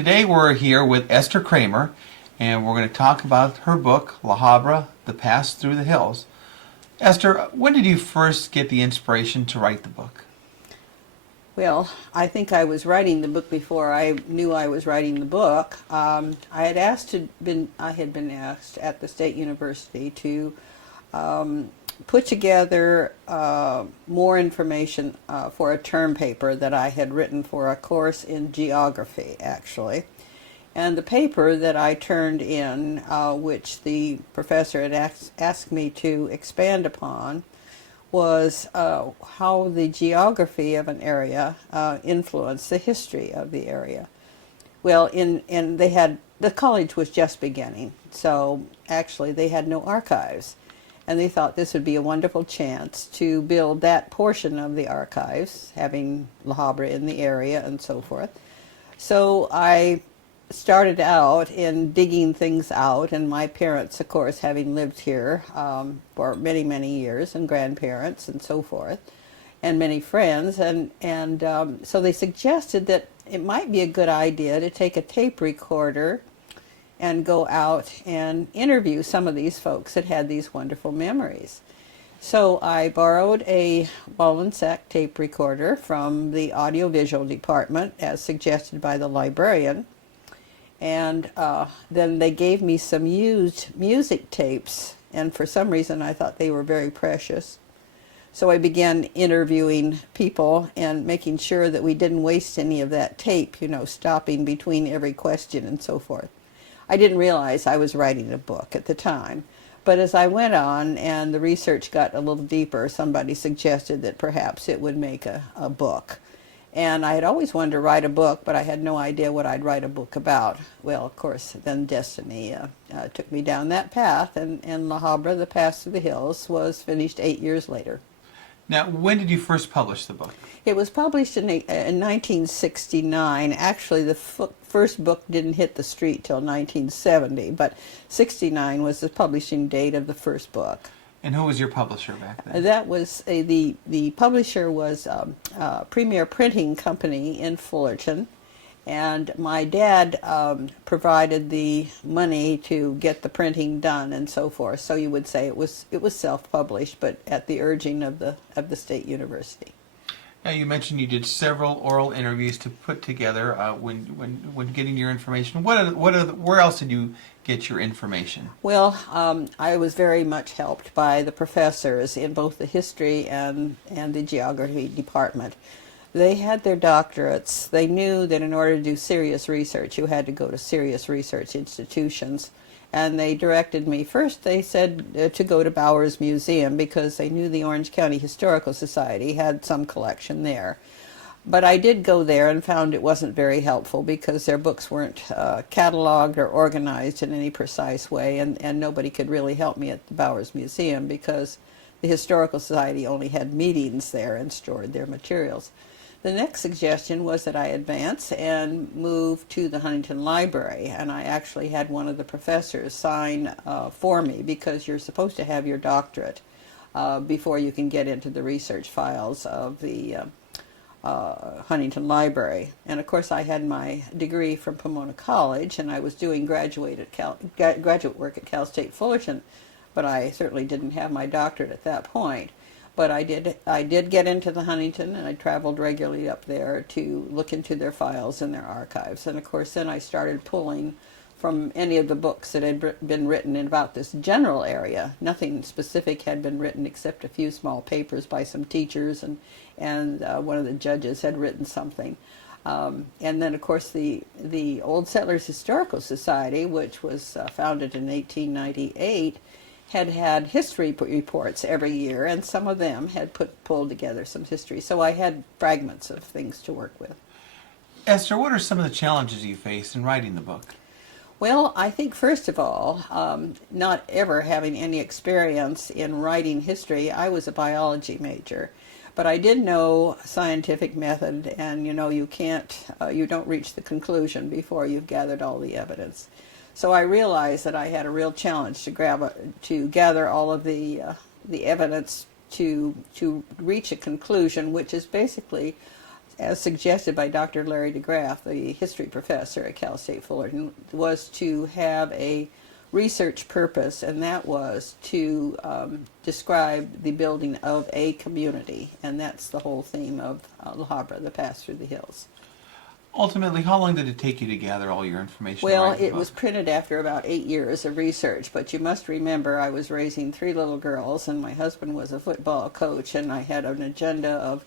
Today we're here with Esther Cramer, and we're going to talk about her book, La Habra, The Pass Through the Hills. Esther, when did you first get the inspiration to write the book? Well, I think I was writing the book before I knew I was writing the book. I had been asked at the State University to put together more information for a term paper that I had written for a course in geography, actually. And the paper that I turned in, which the professor had asked me to expand upon, was how the geography of an area influenced the history of the area. Well, the college was just beginning, so actually they had no archives. And they thought this would be a wonderful chance to build that portion of the archives, having La Habra in the area and so forth. So I started out in digging things out, and my parents, of course, having lived here for many, many years, and grandparents and so forth, and many friends, and so they suggested that it might be a good idea to take a tape recorder and go out and interview some of these folks that had these wonderful memories. So I borrowed a ball and sack tape recorder from the audiovisual department, as suggested by the librarian, and then they gave me some used music tapes, and for some reason I thought they were very precious. So I began interviewing people and making sure that we didn't waste any of that tape, stopping between every question and so forth. I didn't realize I was writing a book at the time, but as I went on and the research got a little deeper, somebody suggested that perhaps it would make a book. And I had always wanted to write a book, but I had no idea what I'd write a book about. Well, of course, then destiny took me down that path, and La Habra, The Pass Through the Hills, was finished 8 years later. Now, when did you first publish the book? It was published in 1969. Actually, the first book didn't hit the street till 1970, but 69 was the publishing date of the first book. And who was your publisher back then? That was the publisher was Premier Printing Company in Fullerton, and my dad provided the money to get the printing done and so forth. So you would say it was self-published, but at the urging of the State University. Now, you mentioned you did several oral interviews to put together when getting your information. Where else did you get your information? Well, I was very much helped by the professors in both the history and the geography department. They had their doctorates. They knew that in order to do serious research, you had to go to serious research institutions. And they directed me, first they said to go to Bowers Museum because they knew the Orange County Historical Society had some collection there. But I did go there and found it wasn't very helpful because their books weren't cataloged or organized in any precise way, and nobody could really help me at the Bowers Museum because the Historical Society only had meetings there and stored their materials. The next suggestion was that I advance and move to the Huntington Library, and I actually had one of the professors sign for me because you're supposed to have your doctorate before you can get into the research files of the Huntington Library. And of course I had my degree from Pomona College, and I was doing graduate work at Cal State Fullerton, but I certainly didn't have my doctorate at that point. But I did get into the Huntington, and I traveled regularly up there to look into their files and their archives. And of course then I started pulling from any of the books that had been written in about this general area. Nothing specific had been written except a few small papers by some teachers, and one of the judges had written something. And then of course the Old Settlers Historical Society, which was founded in 1898, had history reports every year, and some of them had pulled together some history. So I had fragments of things to work with. Esther, what are some of the challenges you faced in writing the book? Well, I think first of all, not ever having any experience in writing history, I was a biology major. But I did know scientific method, and you don't reach the conclusion before you've gathered all the evidence. So I realized that I had a real challenge to gather all of the evidence to reach a conclusion, which is basically as suggested by Dr. Larry DeGraff, the history professor at Cal State Fullerton, was to have a research purpose, and that was to describe the building of a community, and that's the whole theme of La Habra, the Pass Through the Hills. Ultimately, how long did it take you to gather all your information? Well, it was printed after about 8 years of research, but you must remember I was raising 3 little girls, and my husband was a football coach, and I had an agenda of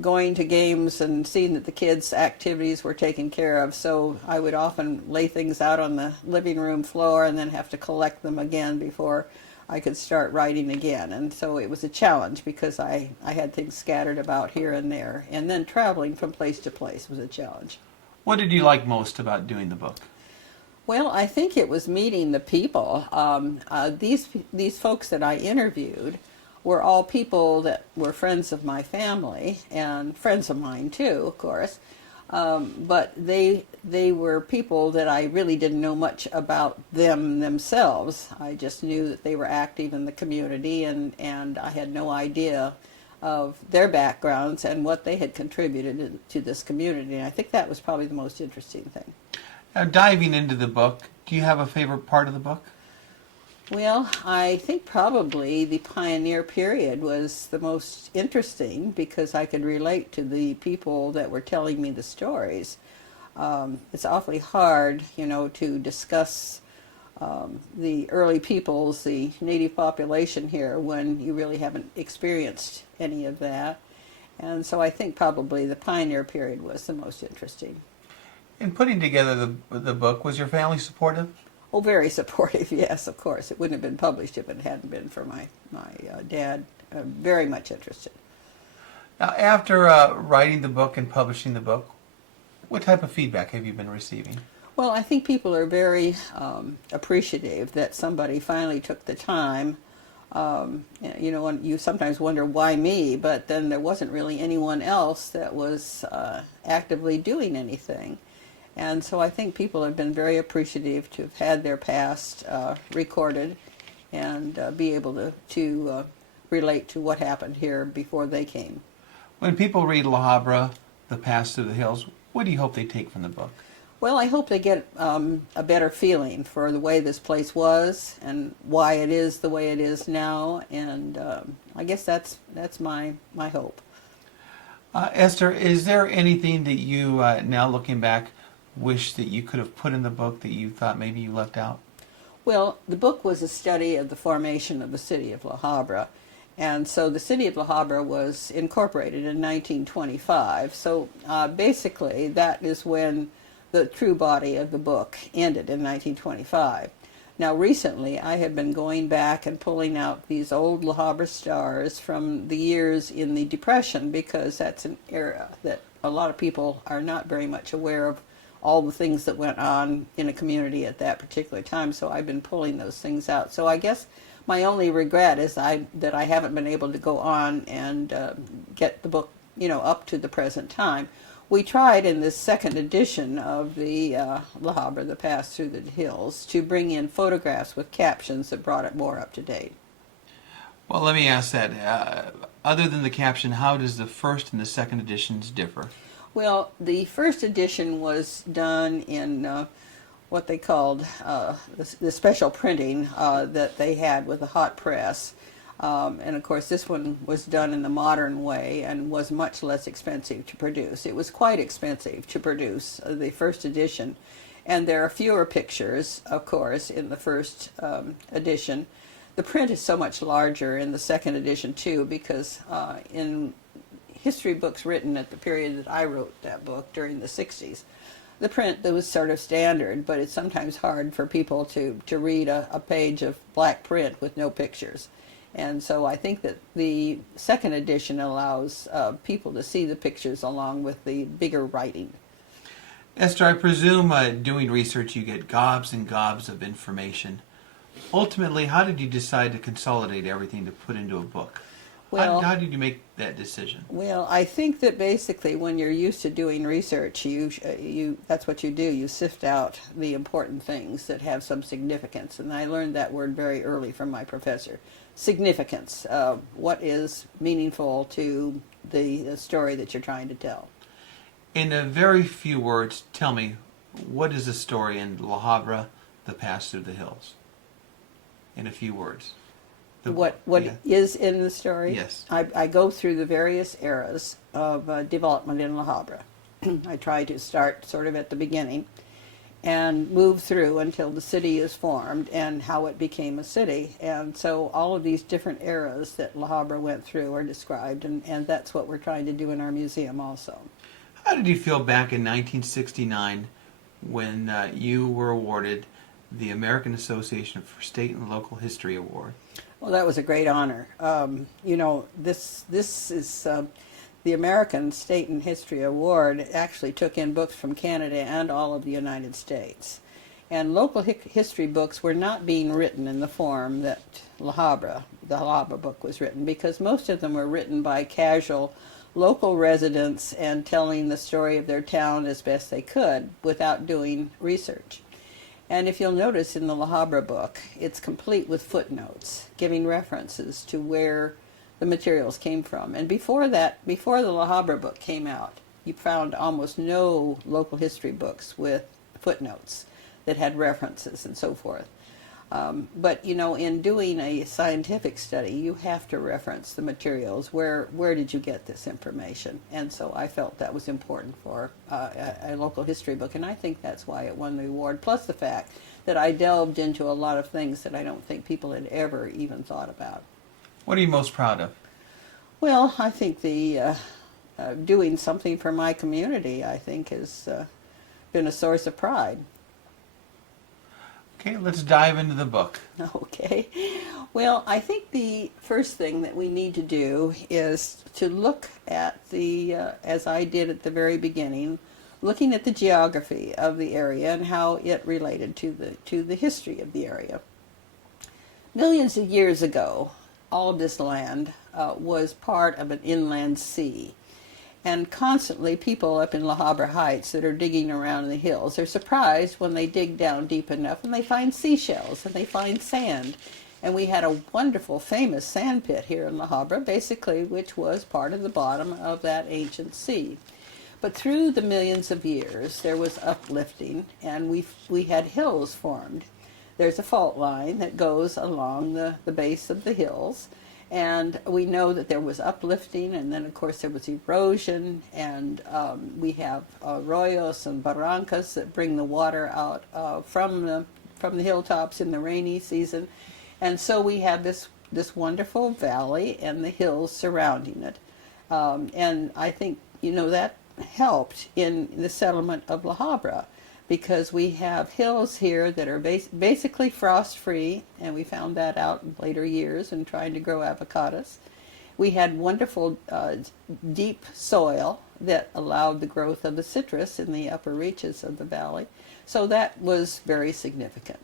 going to games and seeing that the kids' activities were taken care of, so I would often lay things out on the living room floor and then have to collect them again before I could start writing again. And so it was a challenge because I had things scattered about here and there, and then traveling from place to place was a challenge. What did you like most about doing the book? Well, I think it was meeting the people. These folks that I interviewed were all people that were friends of my family and friends of mine too, of course. But they were people that I really didn't know much about them themselves. I just knew that they were active in the community, and I had no idea of their backgrounds and what they had contributed to this community. And I think that was probably the most interesting thing. Now, diving into the book, do you have a favorite part of the book? Well, I think probably the pioneer period was the most interesting because I could relate to the people that were telling me the stories. It's awfully hard, to discuss the early peoples, the native population here, when you really haven't experienced any of that. And so I think probably the pioneer period was the most interesting. In putting together the book, was your family supportive? Oh, very supportive, yes, of course. It wouldn't have been published if it hadn't been for my dad. Very much interested. Now, after writing the book and publishing the book, what type of feedback have you been receiving? Well, I think people are very appreciative that somebody finally took the time. And you sometimes wonder why me, but then there wasn't really anyone else that was actively doing anything. And so I think people have been very appreciative to have had their past recorded and be able to relate to what happened here before they came. When people read La Habra, The Pass Through the Hills, what do you hope they take from the book? Well, I hope they get a better feeling for the way this place was and why it is the way it is now, and I guess that's my hope. Esther, is there anything that you, now looking back, wish that you could have put in the book that you thought maybe you left out? Well, the book was a study of the formation of the city of La Habra, and so the city of La Habra was incorporated in 1925. So basically, that is when the true body of the book ended in 1925. Now, recently, I have been going back and pulling out these old La Habra stars from the years in the Depression, because that's an era that a lot of people are not very much aware of all the things that went on in a community at that particular time. So I've been pulling those things out. So I guess my only regret is that I haven't been able to go on and get the book, up to the present time. We tried in this second edition of the La Habra, The Pass Through the Hills, to bring in photographs with captions that brought it more up to date. Well, let me ask that. Other than the caption, how does the first and the second editions differ? Well, the first edition was done in what they called the special printing that they had with a hot press. And of course, this one was done in the modern way and was much less expensive to produce. It was quite expensive to produce the first edition. And there are fewer pictures, of course, in the first edition. The print is so much larger in the second edition, too, because in history books written at the period that I wrote that book during the 60s, the print that was sort of standard, but it's sometimes hard for people to read a page of black print with no pictures. And so I think that the second edition allows people to see the pictures along with the bigger writing. Esther, I presume doing research you get gobs and gobs of information. Ultimately, how did you decide to consolidate everything to put into a book? Well, how did you make that decision? Well, I think that basically when you're used to doing research, that's what you do. You sift out the important things that have some significance. And I learned that word very early from my professor. Significance. What is meaningful to the story that you're trying to tell? In a very few words, tell me, what is the story in La Habra, The Pass Through the Hills? In a few words. What Yeah. is in the story? Yes. I go through the various eras of development in La Habra. I try to start sort of at the beginning and move through until the city is formed and how it became a city. And so all of these different eras that La Habra went through are described, and that's what we're trying to do in our museum also. How did you feel back in 1969 when you were awarded the American Association for State and Local History Award? Well, that was a great honor. This is the American State and History Award. It actually took in books from Canada and all of the United States. And local history books were not being written in the form that the La Habra book was written, because most of them were written by casual local residents and telling the story of their town as best they could without doing research. And if you'll notice in the La Habra book, it's complete with footnotes, giving references to where the materials came from. And before the La Habra book came out, you found almost no local history books with footnotes that had references and so forth. But in doing a scientific study, you have to reference the materials. Where did you get this information? And so I felt that was important for a local history book, and I think that's why it won the award. Plus the fact that I delved into a lot of things that I don't think people had ever even thought about. What are you most proud of? Well, I think the doing something for my community, I think, has been a source of pride. Okay, let's dive into the book. Okay. Well, I think the first thing that we need to do is to look at as I did at the very beginning, looking at the geography of the area and how it related to the history of the area. Millions of years ago, all of this land was part of an inland sea. And constantly people up in La Habra Heights that are digging around in the hills are surprised when they dig down deep enough and they find seashells and they find sand. And we had a wonderful famous sand pit here in La Habra, basically, which was part of the bottom of that ancient sea. But through the millions of years there was uplifting, and we had hills formed. There's a fault line that goes along the base of the hills. And we know that there was uplifting, and then of course there was erosion, and we have arroyos and barrancas that bring the water out from the hilltops in the rainy season, and so we have this wonderful valley and the hills surrounding it, and I think that helped in the settlement of La Habra, because we have hills here that are basically frost-free, and we found that out in later years in trying to grow avocados. We had wonderful deep soil that allowed the growth of the citrus in the upper reaches of the valley, so that was very significant.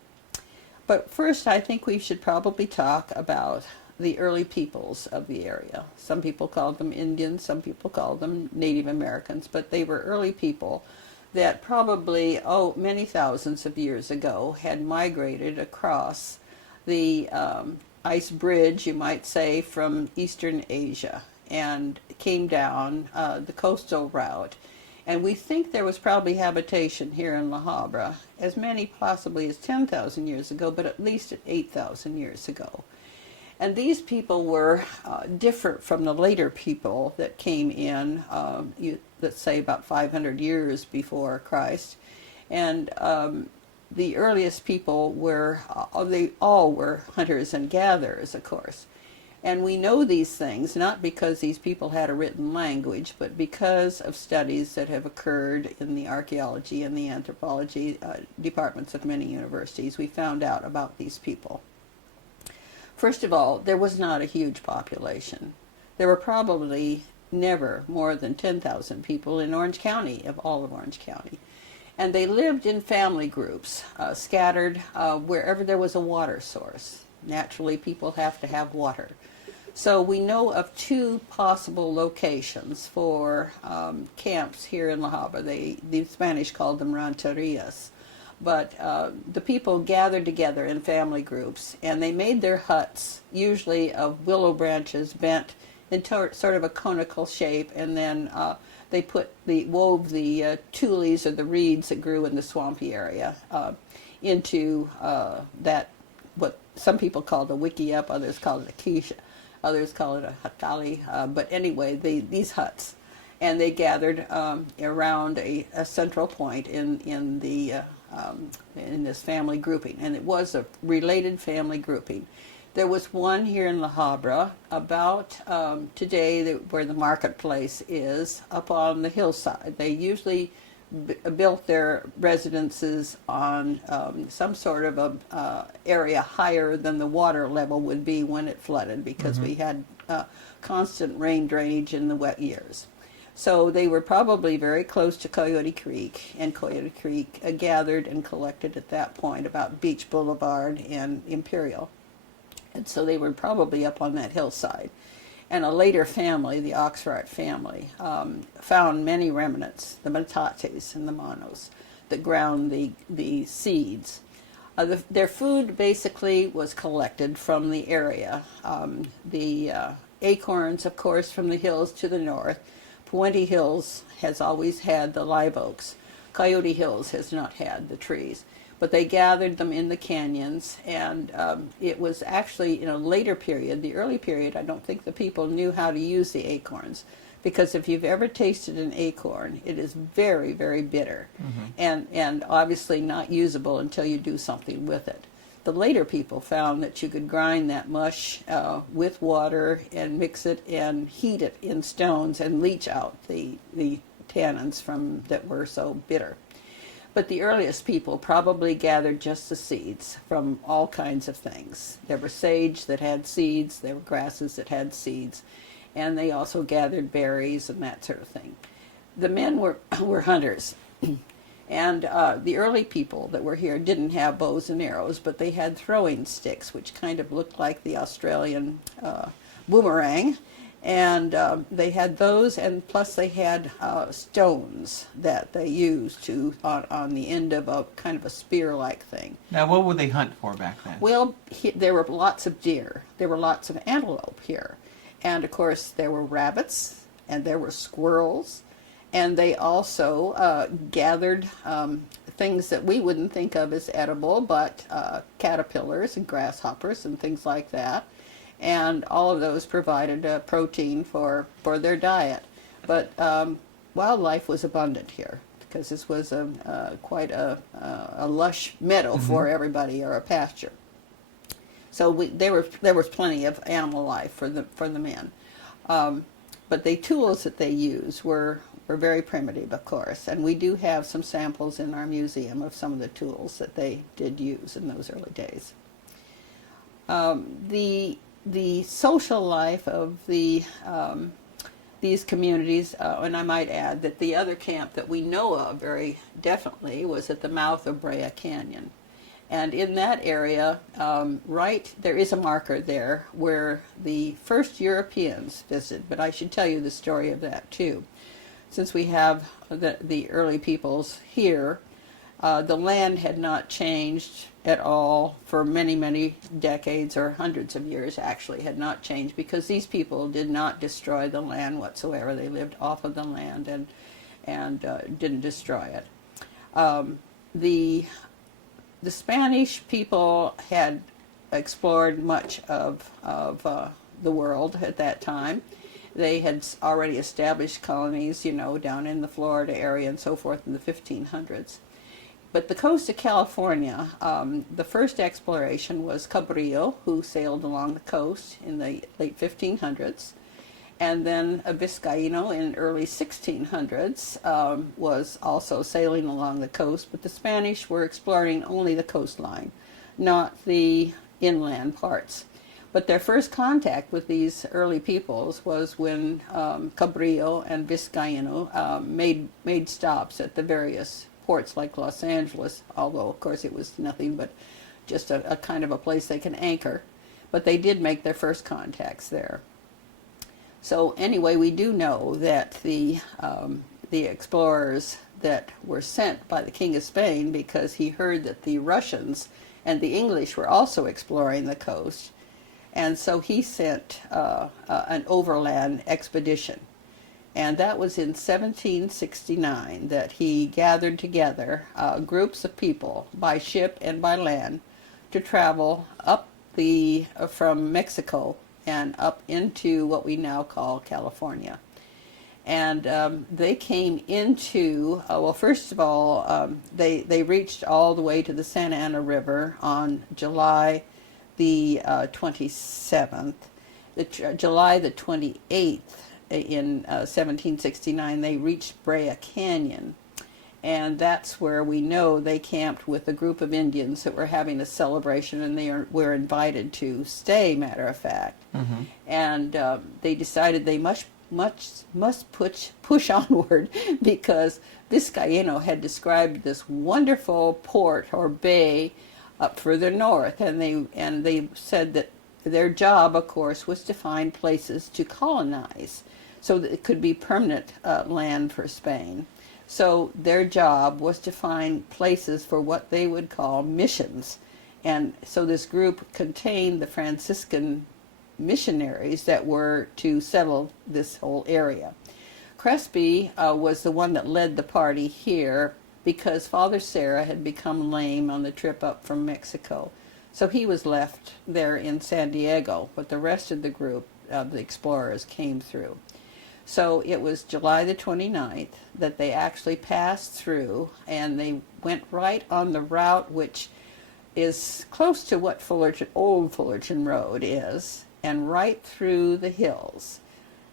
But first, I think we should probably talk about the early peoples of the area. Some people called them Indians, some people called them Native Americans, but they were early people that probably, many thousands of years ago had migrated across the ice bridge, you might say, from Eastern Asia and came down the coastal route. And we think there was probably habitation here in La Habra as many possibly as 10,000 years ago, but at least 8,000 years ago. And these people were different from the later people that came in, let's say about 500 years before Christ. And the earliest people they all were hunters and gatherers, of course. And we know these things not because these people had a written language, but because of studies that have occurred in the archaeology and the anthropology departments of many universities. We found out about these people. First of all, there was not a huge population. There were probably never more than 10,000 people in Orange County, of all of Orange County. And they lived in family groups, scattered wherever there was a water source. Naturally, people have to have water. So we know of two possible locations for camps here in La Habra. The Spanish called them rancherias. But the people gathered together in family groups, and they made their huts, usually of willow branches bent in sort of a conical shape, and then they wove the tules or the reeds that grew in the swampy area into that, what some people call the wickiup, others call it a quiche, others call it a hatali. But anyway, these huts, and they gathered around a central point in this family grouping, and it was a related family grouping. There was one here in La Habra, about today where the marketplace is, up on the hillside. They usually built their residences on some sort of a area higher than the water level would be when it flooded, because we had constant rain drainage in the wet years. So they were probably very close to Coyote Creek, and Coyote Creek gathered and collected at that point about Beach Boulevard and Imperial. And so they were probably up on that hillside. And a later family, the Oxford family, found many remnants, the metates and the monos, that ground the seeds. Their food basically was collected from the area. The acorns, of course, from the hills to the north. Puente Hills has always had the live oaks. Coyote Hills has not had the trees. But they gathered them in the canyons, and it was actually in a later period, the early period, I don't think the people knew how to use the acorns, because if you've ever tasted an acorn, it is very, very bitter, and obviously not usable until you do something with it. The later people found that you could grind that mush with water and mix it and heat it in stones and leach out the tannins that were so bitter. But the earliest people probably gathered just the seeds from all kinds of things. There were sage that had seeds, there were grasses that had seeds, and they also gathered berries and that sort of thing. The men were hunters, and the early people that were here didn't have bows and arrows, but they had throwing sticks, which kind of looked like the Australian boomerang. And they had those, and plus they had stones that they used on the end of a kind of a spear-like thing. Now, what would they hunt for back then? Well, there were lots of deer. There were lots of antelope here. And, of course, there were rabbits, and there were squirrels. And they also gathered things that we wouldn't think of as edible, but caterpillars and grasshoppers and things like that. And all of those provided protein for their diet. But wildlife was abundant here, because this was quite a lush meadow for everybody, or a pasture. So there was plenty of animal life for the men. But the tools that they used were very primitive, of course, and we do have some samples in our museum of some of the tools that they did use in those early days. The social life of these communities, and I might add that the other camp that we know of very definitely was at the mouth of Brea Canyon. And in that area, there is a marker there where the first Europeans visited, but I should tell you the story of that too. Since we have the early peoples here, the land had not changed at all for many, many decades, or hundreds of years actually, had not changed, because these people did not destroy the land whatsoever. They lived off of the land and didn't destroy it. The Spanish people had explored much of the world at that time. They had already established colonies, down in the Florida area and so forth in the 1500s. But the coast of California, the first exploration was Cabrillo, who sailed along the coast in the late 1500s. And then a Vizcaíno in early 1600s was also sailing along the coast, but the Spanish were exploring only the coastline, not the inland parts. But their first contact with these early peoples was when Cabrillo and Vizcaíno made stops at the various ports like Los Angeles, although of course it was nothing but just a kind of a place they can anchor. But they did make their first contacts there. So anyway, we do know that the explorers that were sent by the King of Spain, because he heard that the Russians and the English were also exploring the coast, and so he sent an overland expedition. And that was in 1769 that he gathered together groups of people by ship and by land to travel up from Mexico and up into what we now call California. And they came into, well, first of all, they reached all the way to the Santa Ana River on July the 27th. July the 28th in 1769, they reached Brea Canyon. And that's where we know they camped with a group of Indians that were having a celebration, and they were invited to stay, matter of fact. Mm-hmm. And they decided they must push onward because Vizcaíno had described this wonderful port or bay up further north, and they said that their job, of course, was to find places to colonize so that it could be permanent land for Spain. So their job was to find places for what they would call missions. And so this group contained the Franciscan missionaries that were to settle this whole area. Crespi was the one that led the party here because Father Serra had become lame on the trip up from Mexico. So he was left there in San Diego, but the rest of the group of the explorers came through. So it was July the 29th that they actually passed through, and they went right on the route which is close to what Old Fullerton Road is, and right through the hills,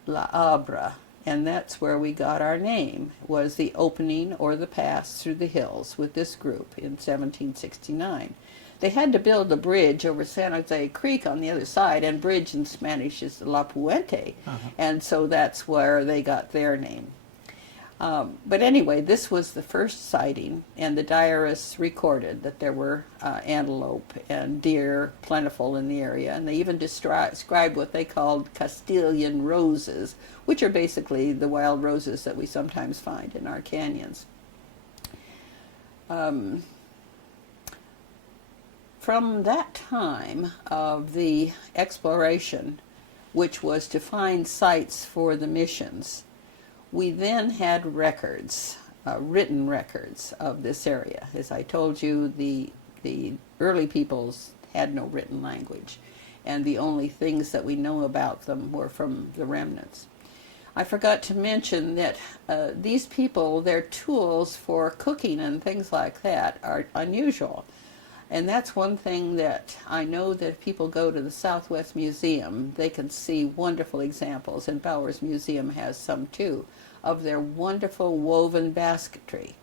La Habra, and that's where we got our name, was the opening or the pass through the hills with this group in 1769. They had to build a bridge over San Jose Creek on the other side, and bridge in Spanish is La Puente, and so that's where they got their name. But anyway, this was the first sighting, and the diarists recorded that there were antelope and deer plentiful in the area, and they even described what they called Castilian roses, which are basically the wild roses that we sometimes find in our canyons. From that time of the exploration, which was to find sites for the missions, we then had records, written records of this area. As I told you, the early peoples had no written language, and the only things that we know about them were from the remnants. I forgot to mention that these people, their tools for cooking and things like that are unusual. And that's one thing that I know that if people go to the Southwest Museum, they can see wonderful examples, and Bowers Museum has some too, of their wonderful woven basketry.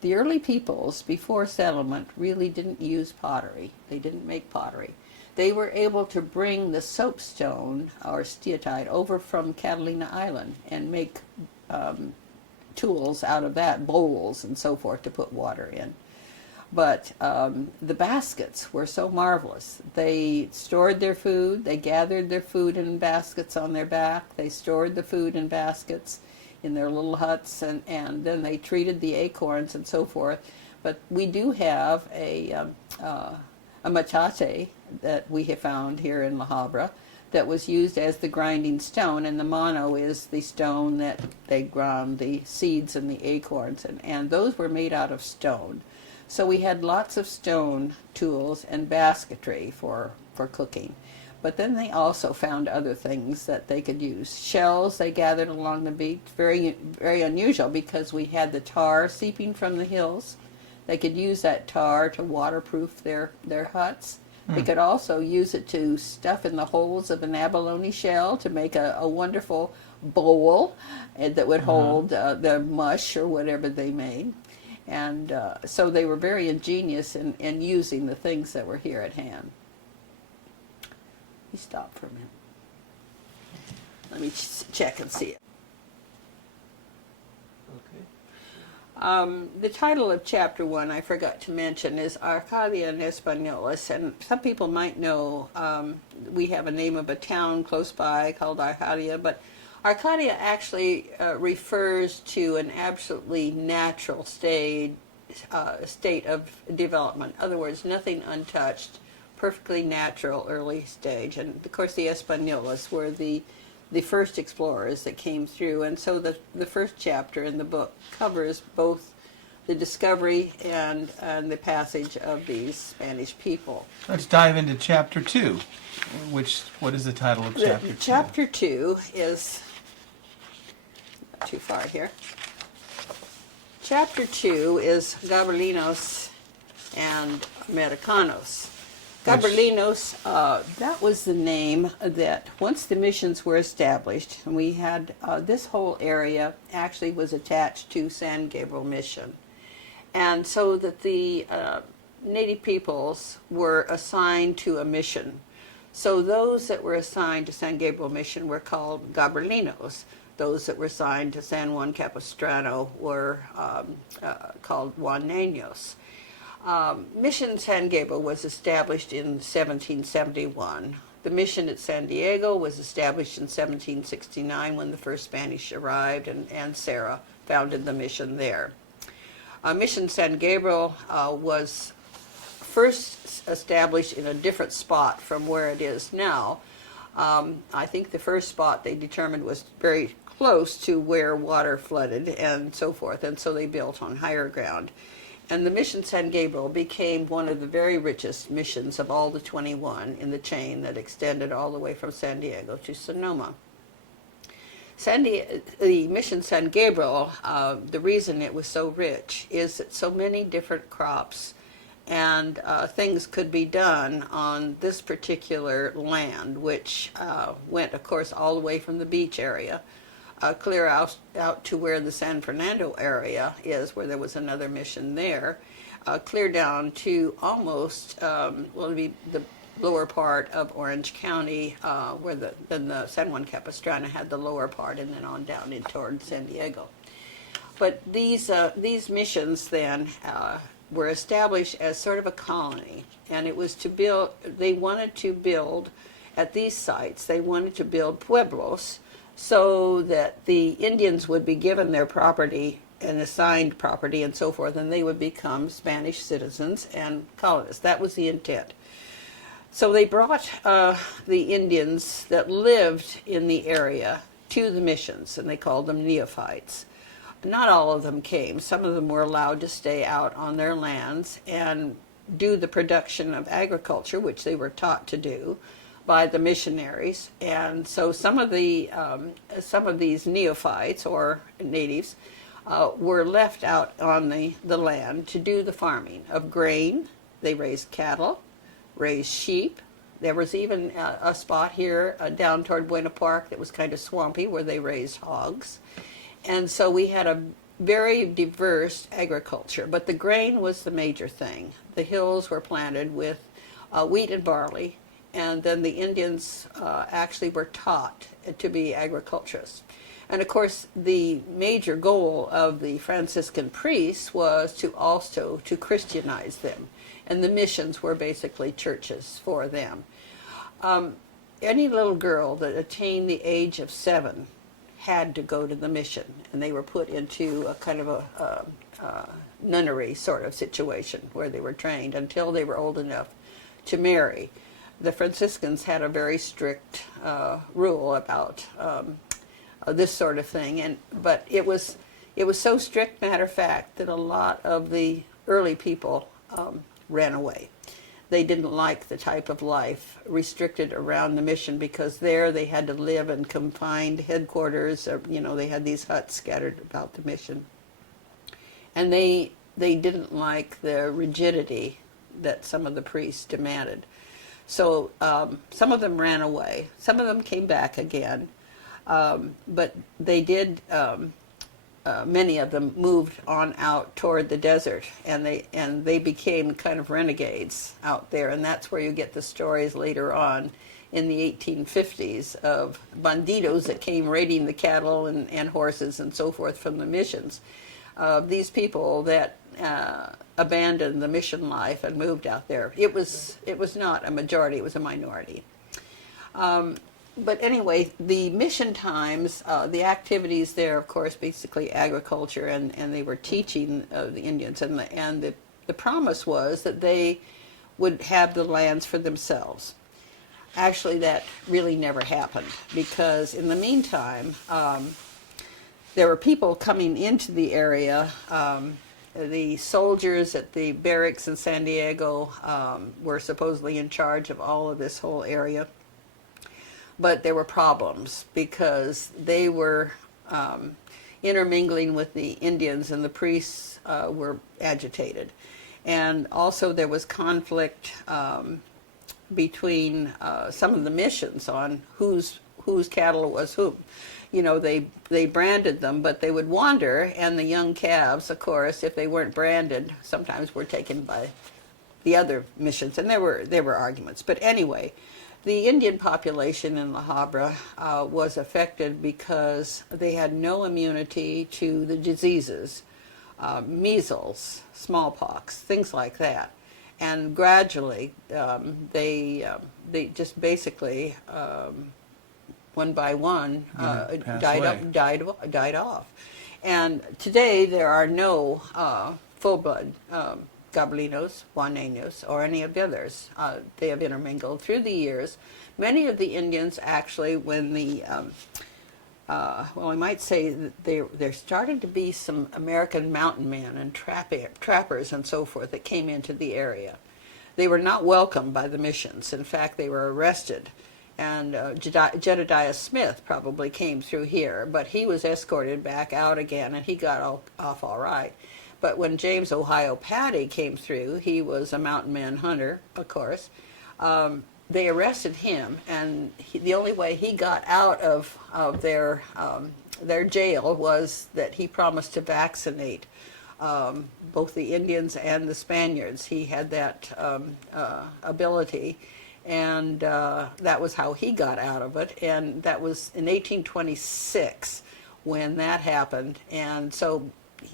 The early peoples, before settlement, really didn't use pottery. They didn't make pottery. They were able to bring the soapstone, or steatite, over from Catalina Island and make tools out of that, bowls and so forth, to put water in. But the baskets were so marvelous. They stored their food, they gathered their food in baskets on their back, they stored the food in baskets in their little huts, and then they treated the acorns and so forth. But we do have a machete that we have found here in La Habra that was used as the grinding stone, and the mano is the stone that they ground the seeds and the acorns, and those were made out of stone. So we had lots of stone tools and basketry for cooking. But then they also found other things that they could use. Shells they gathered along the beach, very, very unusual because we had the tar seeping from the hills. They could use that tar to waterproof their huts. They could also use it to stuff in the holes of an abalone shell to make a wonderful bowl that would hold the mush or whatever they made. And so they were very ingenious in using the things that were here at hand. Let me stop for a minute. Let me check and see it. Okay. The title of Chapter 1, I forgot to mention, is Arcadia en Españoles, and some people might know we have a name of a town close by called Arcadia, but Arcadia actually refers to an absolutely natural state of development. In other words, nothing untouched, perfectly natural early stage. And of course the Españoles were the the first explorers that came through. And so the first chapter in the book covers both the discovery and the passage of these Spanish people. Let's dive into chapter 2. What is the title of chapter 2? Chapter 2 is, not too far here. Chapter 2 is Gabrielinos and Americanos. Gabrielinos, that was the name that once the missions were established, and we had this whole area actually was attached to San Gabriel Mission. And so that the native peoples were assigned to a mission. So those that were assigned to San Gabriel Mission were called Gabrielinos. Those that were assigned to San Juan Capistrano were called Juaneños. Mission San Gabriel was established in 1771. The mission at San Diego was established in 1769 when the first Spanish arrived, and Sarah founded the mission there. Mission San Gabriel was first established in a different spot from where it is now. I think the first spot they determined was very close to where water flooded and so forth, and so they built on higher ground. And the Mission San Gabriel became one of the very richest missions of all the 21 in the chain that extended all the way from San Diego to Sonoma. The Mission San Gabriel, the reason it was so rich is that so many different crops and things could be done on this particular land, which went, of course, all the way from the beach area, clear out to where the San Fernando area is, where there was another mission there, clear down to almost, it'd be the lower part of Orange County, where the San Juan Capistrano had the lower part, and then on down in toward San Diego. But these missions then were established as sort of a colony, and it was to build. They wanted to build at these sites. They wanted to build pueblos so that the Indians would be given their property and assigned property and so forth, and they would become Spanish citizens and colonists. That was the intent. So they brought the Indians that lived in the area to the missions, and they called them neophytes. Not all of them came. Some of them were allowed to stay out on their lands and do the production of agriculture, which they were taught to do by the missionaries. And so some of these neophytes or natives were left out on the land to do the farming of grain. They raised cattle, raised sheep. There was even a spot here down toward Buena Park that was kind of swampy where they raised hogs. And so we had a very diverse agriculture, but the grain was the major thing. The hills were planted with wheat and barley, and then the Indians actually were taught to be agriculturists. And of course, the major goal of the Franciscan priests was to also to Christianize them, and the missions were basically churches for them. Any little girl that attained the age of 7 had to go to the mission, and they were put into a kind of a nunnery sort of situation where they were trained until they were old enough to marry. The Franciscans had a very strict rule about this sort of thing, but it was so strict, matter of fact, that a lot of the early people ran away. They didn't like the type of life restricted around the mission, because there they had to live in confined headquarters. They had these huts scattered about the mission, and they didn't like the rigidity that some of the priests demanded. So some of them ran away. Some of them came back again, but they did. Many of them moved on out toward the desert, and they became kind of renegades out there, and that's where you get the stories later on in the 1850s of bandidos that came raiding the cattle and horses and so forth from the missions. These people that abandoned the mission life and moved out there. It was not a majority; it was a minority. But anyway, the mission times, the activities there, of course, basically agriculture, and they were teaching the Indians, and the promise was that they would have the lands for themselves. actually, that really never happened because in the meantime, there were people coming into the area. The soldiers at the barracks in San Diego were supposedly in charge of all of this whole area. But there were problems because they were intermingling with the Indians, and the priests were agitated. And also there was conflict between some of the missions on whose cattle was whom. You know, they branded them, but they would wander, and the young calves, of course, if they weren't branded, sometimes were taken by the other missions, and there were arguments. But anyway, the Indian population in La Habra was affected because they had no immunity to the diseases, measles, smallpox, things like that. And gradually, they just basically one by one died off. And today there are no full-blood Gabelinos, Juaneños, or any of the others. They have intermingled through the years. Many of the Indians actually, when the well, I might say that there started to be some American mountain men and trappers and so forth that came into the area. They were not welcomed by the missions. In fact, they were arrested. And Jedediah Smith probably came through here, but he was escorted back out again, and he got off all right. But when James Ohio Patty came through, he was a mountain man hunter, of course. They arrested him, and the only way he got out of their jail was that he promised to vaccinate both the Indians and the Spaniards. He had that ability, and that was how he got out of it. And that was in 1826 when that happened. And so,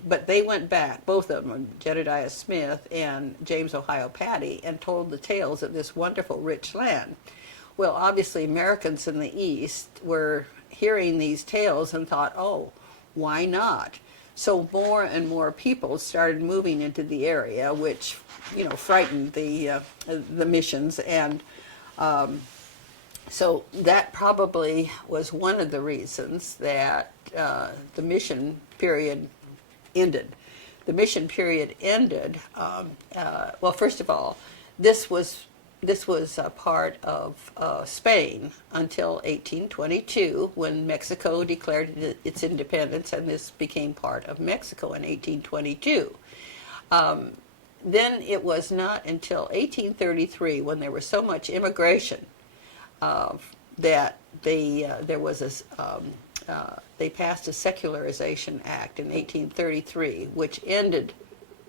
but they went back, both of them, Jedediah Smith and James Ohio Patty, and told the tales of this wonderful, rich land. Well, obviously, Americans in the East were hearing these tales and thought, oh, why not? So more and more people started moving into the area, which, you know, frightened the missions. And so that probably was one of the reasons that the mission period ended. The mission period ended. Well, first of all, this was a part of Spain until 1822, when Mexico declared its independence, and this became part of Mexico in 1822. Then it was not until 1833, when there was so much immigration, that there was they passed a Secularization Act in 1833, which ended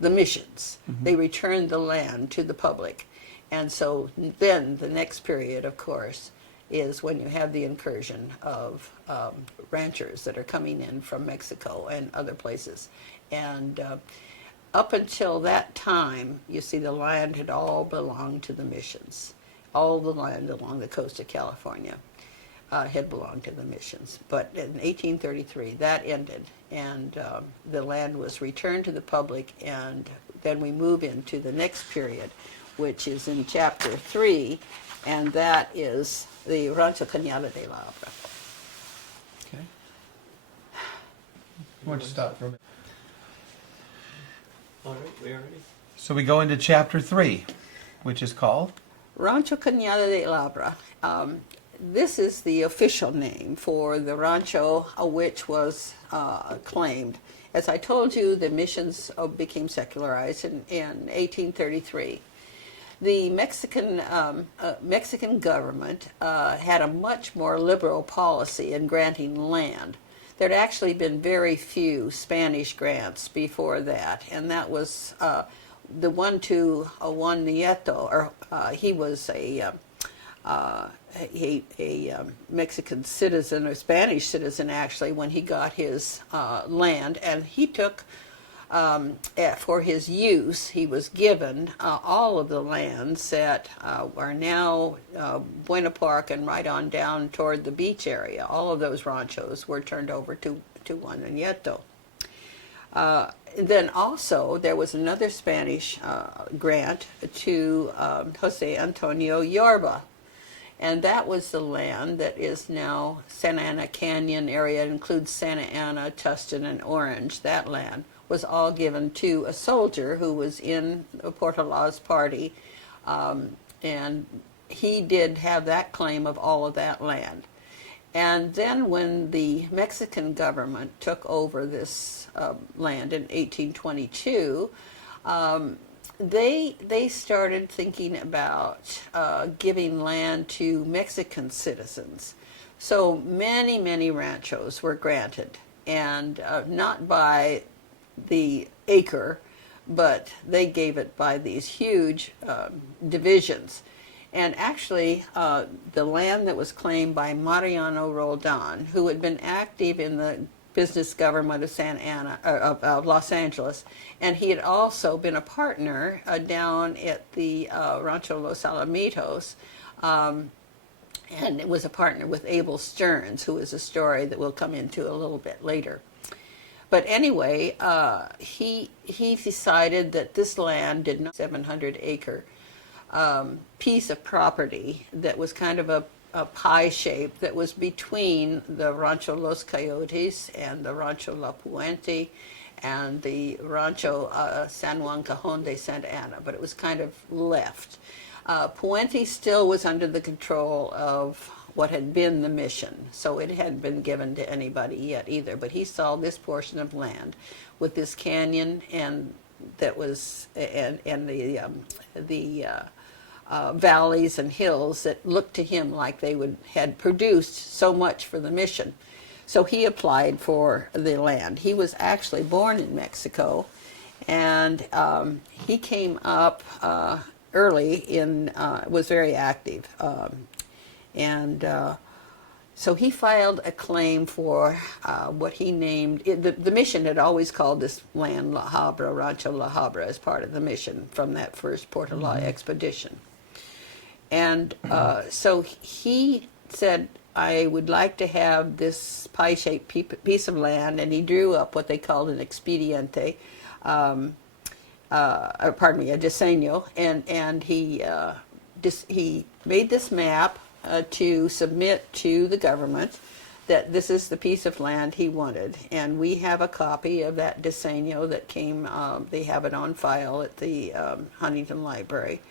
the missions. Mm-hmm. They returned the land to the public. And so then the next period, of course, is when you have the incursion of ranchers that are coming in from Mexico and other places. And up until that time, you see, the land had all belonged to the missions. All the land along the coast of California had belonged to the missions. But in 1833, that ended, and the land was returned to the public, and then we move into the next period, which is in chapter 3, and that is the Rancho Cañada de la Habra. Okay. You want to stop for a minute? All right, we are ready. So we go into chapter 3, which is called Rancho Cañada de la Habra. This is the official name for the rancho which was claimed. As I told you, the missions became secularized in 1833. The Mexican government had a much more liberal policy in granting land. There had actually been very few Spanish grants before that, and that was the one to Juan Nieto, or he was a Mexican citizen, or Spanish citizen actually, when he got his land, and he took, for his use, he was given all of the lands that are now Buena Park and right on down toward the beach area. All of those ranchos were turned over to Juan Nieto. Then also there was another Spanish grant to Jose Antonio Yorba. And that was the land that is now Santa Ana Canyon area. It includes Santa Ana, Tustin, and Orange. That land was all given to a soldier who was in Portola's party, and he did have that claim of all of that land. And then when the Mexican government took over this land in 1822, they started thinking about giving land to Mexican citizens. So many ranchos were granted, and not by the acre, but they gave it by these huge divisions. And actually, the land that was claimed by Mariano Roldan, who had been active in the business government of Santa Ana, of Los Angeles, and he had also been a partner down at the Rancho Los Alamitos, and it was a partner with Abel Stearns, who is a story that we'll come into a little bit later. But anyway, he decided that this land did not 700-acre piece of property that was kind of a pie shape that was between the Rancho Los Coyotes and the Rancho La Puente and the Rancho San Juan Cajon de Santa Ana, but it was kind of left. Puente still was under the control of what had been the mission, so it hadn't been given to anybody yet either, but he saw this portion of land with this canyon and that was and the valleys and hills that looked to him like they had produced so much for the mission. So he applied for the land. He was actually born in Mexico, and he came up early in, was very active. So he filed a claim for what he named, the mission had always called this land La Habra, Rancho La Habra, as part of the mission from that first Portola expedition. And so he said, I would like to have this pie-shaped piece of land, and he drew up what they called an expediente, pardon me, a diseño, and he made this map to submit to the government that this is the piece of land he wanted. And we have a copy of that diseño that came, they have it on file at the Huntington Library,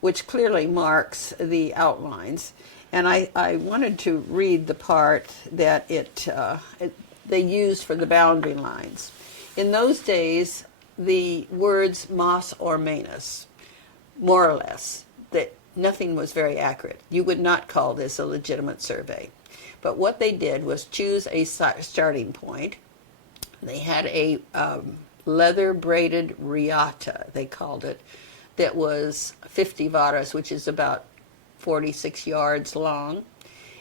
which clearly marks the outlines. And I wanted to read the part that they used for the boundary lines. In those days, the words mas or menos, more or less, that nothing was very accurate. You would not call this a legitimate survey. But what they did was choose a starting point. They had a leather braided riata, they called it, that was 50 varas, which is about 46 yards long,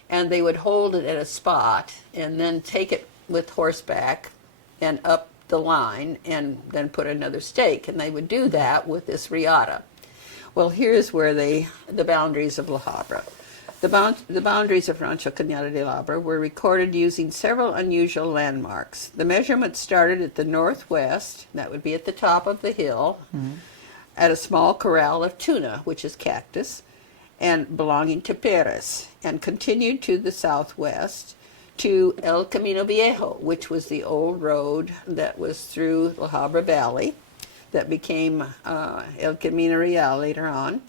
and they would hold it at a spot and then take it with horseback and up the line and then put another stake, and they would do that with this riata. Well, here's where the boundaries of La Habra. The boundaries of Rancho Cañada de la Habra were recorded using several unusual landmarks. The measurements started at the northwest, that would be at the top of the hill, at a small corral of tuna, which is cactus, and belonging to Perez, and continued to the southwest to El Camino Viejo, which was the old road that was through La Habra Valley that became El Camino Real later on.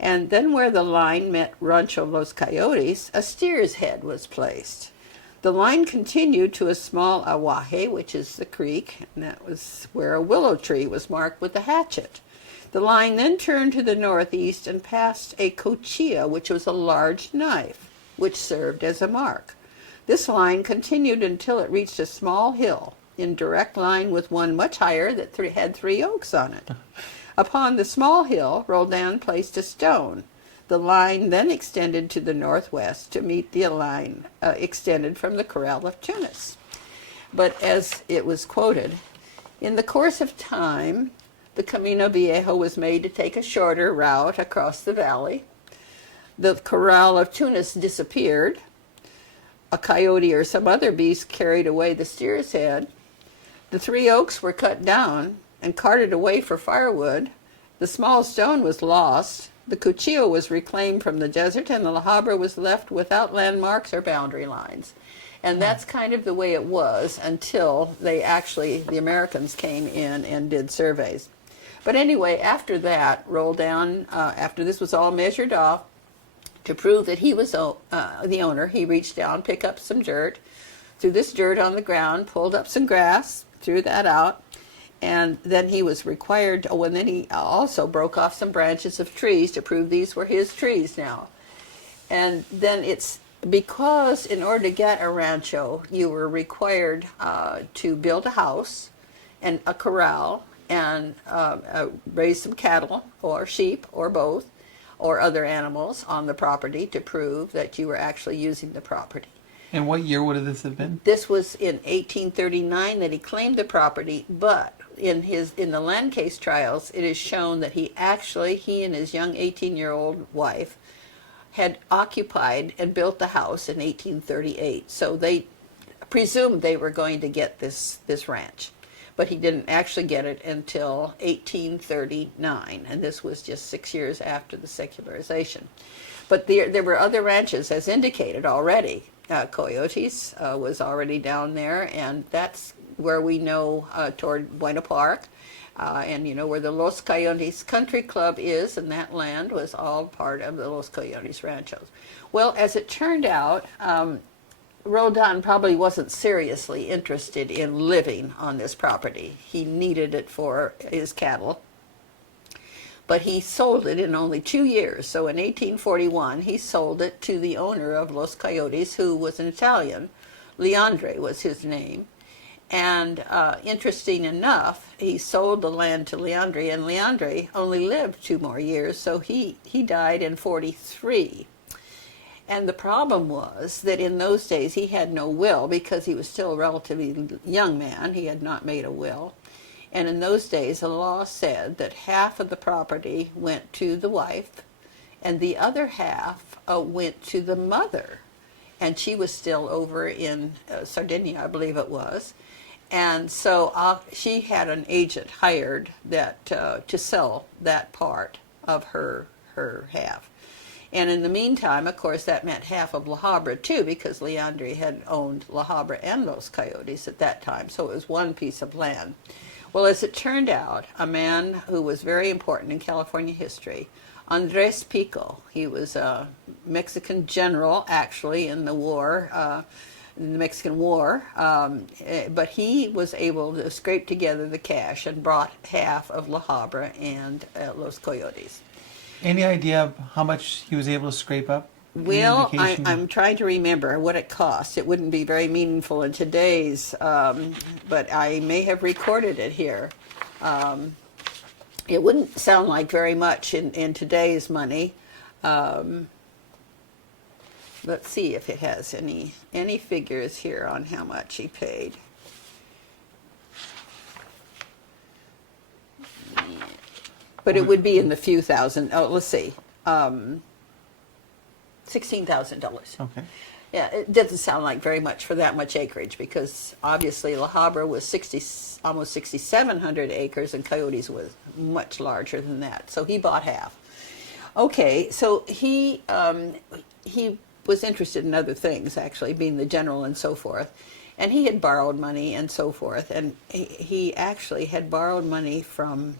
And then where the line met Rancho Los Coyotes, a steer's head was placed. The line continued to a small aguaje, which is the creek, and that was where a willow tree was marked with a hatchet. The line then turned to the northeast and passed a cuchilla, which was a large knife, which served as a mark. This line continued until it reached a small hill, in direct line with one much higher that had 3 oaks on it. Upon the small hill, Roldan placed a stone. The line then extended to the northwest to meet the line extended from the Corral of Tunis. But as it was quoted, in the course of time, the Camino Viejo was made to take a shorter route across the valley. The Corral of Tunis disappeared. A coyote or some other beast carried away the steer's head. The 3 oaks were cut down and carted away for firewood. The small stone was lost, The Cuchillo was reclaimed from the desert, and the La Habra was left without landmarks or boundary lines. And that's kind of the way it was until the Americans came in and did surveys. But anyway, after that, after this was all measured off, to prove that he was the owner, he reached down, picked up some dirt, threw this dirt on the ground, pulled up some grass, threw that out, and then he was required, and then he also broke off some branches of trees to prove these were his trees now. And then it's because in order to get a rancho, you were required to build a house and a corral and raise some cattle or sheep or both or other animals on the property to prove that you were actually using the property. And what year would this have been? This was in 1839 that he claimed the property, but in the land case trials, it is shown that he and his young 18-year-old wife had occupied and built the house in 1838. So they presumed they were going to get this ranch. But he didn't actually get it until 1839, and this was just 6 years after the secularization. But there were other ranches, as indicated already. Coyotes was already down there, and that's where we know toward Buena Park, and you know where the Los Coyotes Country Club is, and that land was all part of the Los Coyotes Ranchos. Well, as it turned out, Roldan probably wasn't seriously interested in living on this property. He needed it for his cattle. But he sold it in only 2 years. So in 1841, he sold it to the owner of Los Coyotes, who was an Italian. Leandre was his name. And interesting enough, he sold the land to Leandre, and Leandre only lived 2 more years, so he died in 43. And the problem was that in those days he had no will because he was still a relatively young man. He had not made a will. And in those days the law said that half of the property went to the wife and the other half went to the mother. And she was still over in Sardinia, I believe it was. And so she had an agent hired to sell that part of her half. And in the meantime, of course, that meant half of La Habra, too, because Leandre had owned La Habra and Los Coyotes at that time, so it was one piece of land. Well, as it turned out, a man who was very important in California history, Andres Pico, he was a Mexican general, actually, in the war, in the Mexican War, but he was able to scrape together the cash and brought half of La Habra and Los Coyotes. Any idea of how much he was able to scrape up? Well, I'm trying to remember what it cost. It wouldn't be very meaningful in today's, but I may have recorded it here. It wouldn't sound like very much in today's money. Let's see if it has any figures here on how much he paid. But it would be in the few thousand. Oh, let's see. $16,000. Okay. Yeah, it doesn't sound like very much for that much acreage because obviously La Habra was almost 6,700 acres and Coyotes was much larger than that. So he bought half. Okay, so he was interested in other things, actually, being the general and so forth. And he had borrowed money and so forth. And he actually had borrowed money from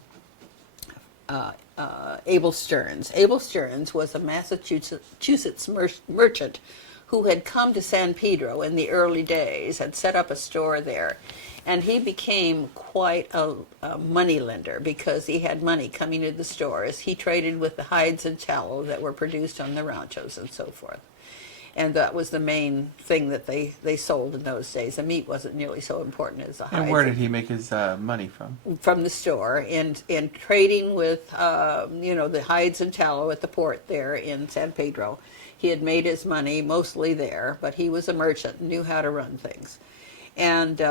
Abel Stearns. Abel Stearns was a Massachusetts merchant who had come to San Pedro in the early days and set up a store there. And he became quite a money lender because he had money coming to the stores. He traded with the hides and tallow that were produced on the ranchos and so forth. And that was the main thing that they sold in those days. The meat wasn't nearly so important as the hides. And where did he make his money from? From the store, and trading with the hides and tallow at the port there in San Pedro. He had made his money mostly there, but he was a merchant and knew how to run things. And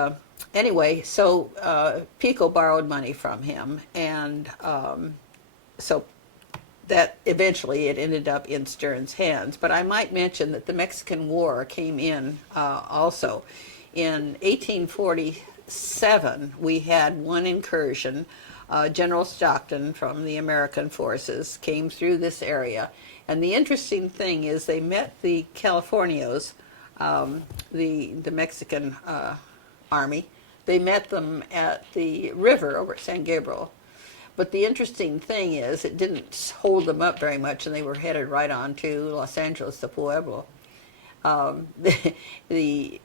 anyway, so Pico borrowed money from him, and so that eventually it ended up in Stearns' hands. But I might mention that the Mexican War came in also. In 1847, we had one incursion General Stockton from the American forces came through this area. And the interesting thing is they met the Californios, the Mexican army. They met them at the river over at San Gabriel. But the interesting thing is it didn't hold them up very much, and they were headed right on to Los Angeles, the Pueblo. The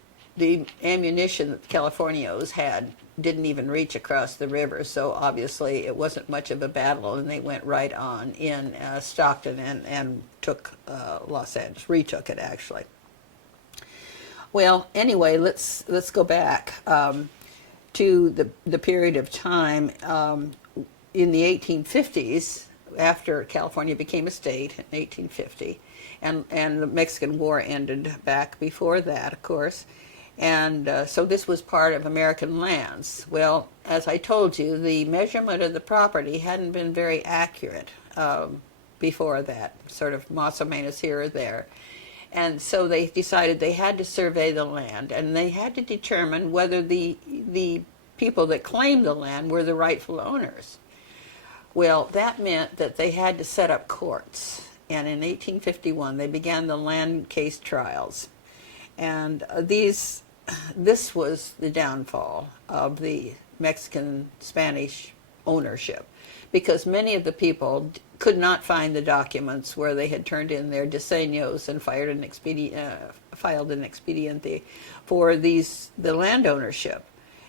ammunition that the Californios had didn't even reach across the river, so obviously it wasn't much of a battle, and they went right on in Stockton and took Los Angeles, retook it actually. Well, anyway, let's go back to the period of time in the 1850s, after California became a state in 1850, and the Mexican War ended back before that, of course. And so this was part of American lands. Well, as I told you, the measurement of the property hadn't been very accurate before that, sort of más o menos here or there. And so they decided they had to survey the land, and they had to determine whether the people that claimed the land were the rightful owners. Well, that meant that they had to set up courts. And in 1851, they began the land case trials. And this was the downfall of the Mexican-Spanish ownership, because many of the people could not find the documents where they had turned in their diseños and filed an expediente for the land ownership.